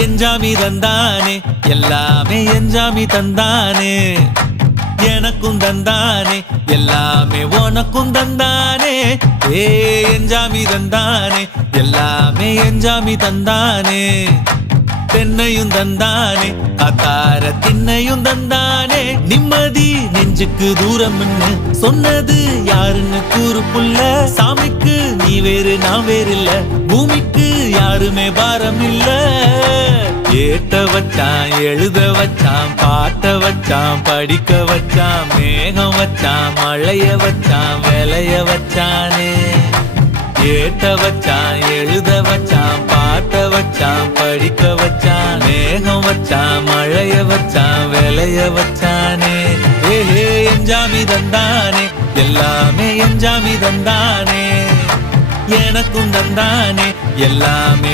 எஞ்சாமி தந்தானே எல்லாமே எஞ்சாமி தந்தானே எனக்கும் தந்தானே எல்லாமே உனக்கும் தந்தானே ஏ எஞ்சாமி தந்தானே எல்லாமே எஞ்சாமி தந்தானே தென்னையும் தந்தானே காத்தார திண்ணையும் தந்தானே நிம்மதி நெஞ்சுக்கு தூரம்னு சொன்னது யாருன்னு கூறு புள்ள சாமிக்கு நீ வேறு நான் வேறு இல்ல பூமிக்கு யாருமே பாரம் இல்ல ஏத்த வச்சான் எழுத வச்சான் பாட்ட வச்சான் படிக்க வச்சான் மேகம் வச்சான் மழைய வச்சான் விளைய வச்சானே ஏத்த வச்சான் எழுத வச்சான் பாட்ட வச்சான் படிக்க வச்சான் மேகம் வச்சான் மழைய வச்சான் விளைய வச்சானே ஏஹே எஞ்சாமி தந்தானே எல்லாமே எஞ்சாமி தந்தானே எனக்கும் தந்தானே எல்லாமே